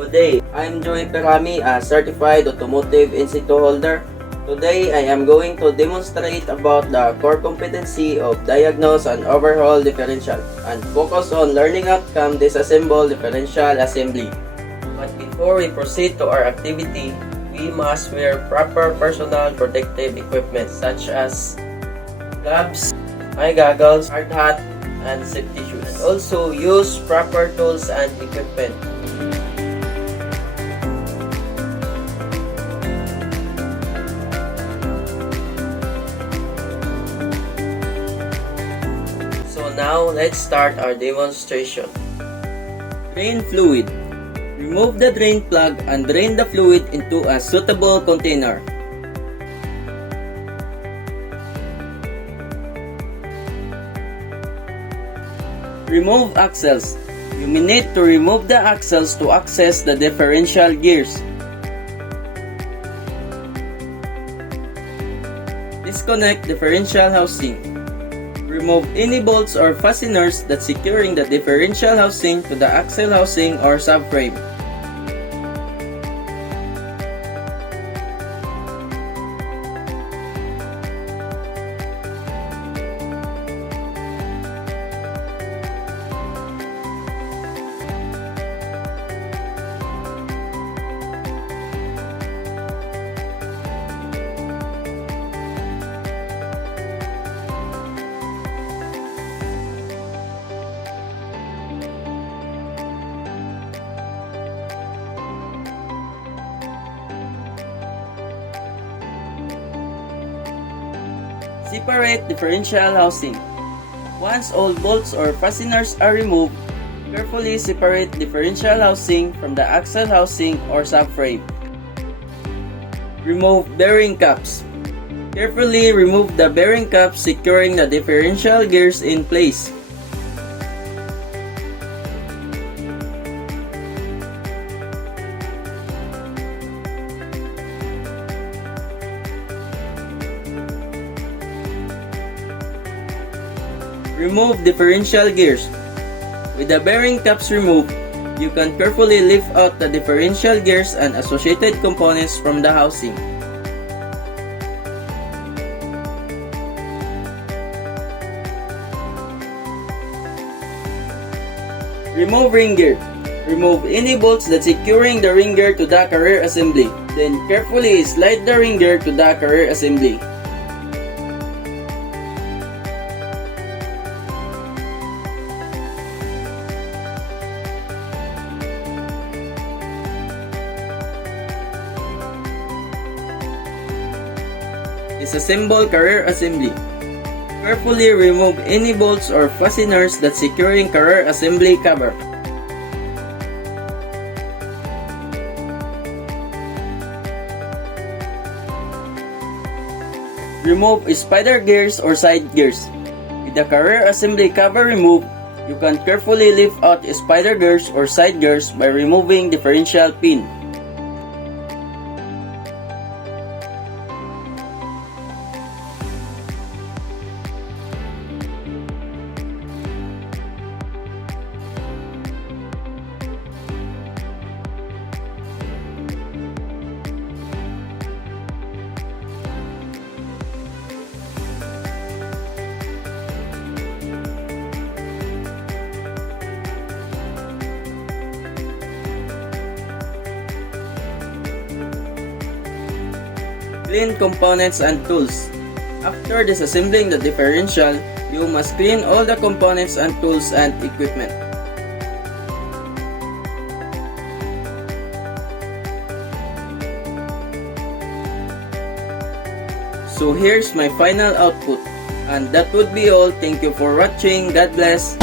Good day, I'm Joey Perami, a certified automotive institute holder. Today, I am going to demonstrate about the core competency of diagnose and overhaul differential and focus on learning outcome disassemble differential assembly. But before we proceed to our activity, we must wear proper personal protective equipment such as gloves, eye goggles, hard hat, and safety shoes. And also use proper tools and equipment. Now, let's start our demonstration. Drain fluid. Remove the drain plug and drain the fluid into a suitable container. Remove axles. You may need to remove the axles to access the differential gears. Disconnect differential housing. Remove any bolts or fasteners that securing the differential housing to the axle housing or subframe. Separate differential housing. Once all bolts or fasteners are removed, carefully separate differential housing from the axle housing or subframe. Remove bearing caps. Carefully remove the bearing caps securing the differential gears in place. Remove differential gears. With the bearing caps removed, you can carefully lift out the differential gears and associated components from the housing. Remove ring gear. Remove any bolts that securing the ring gear to the carrier assembly. Then carefully slide the ring gear to the carrier assembly. Disassemble carrier assembly. Carefully remove any bolts or fasteners that securing carrier assembly cover. Remove spider gears or side gears. With the carrier assembly cover removed, you can carefully lift out spider gears or side gears by removing differential pin. Clean components and tools. After disassembling the differential, you must clean all the components and tools and equipment. So here's my final output. And that would be all. Thank you for watching. God bless.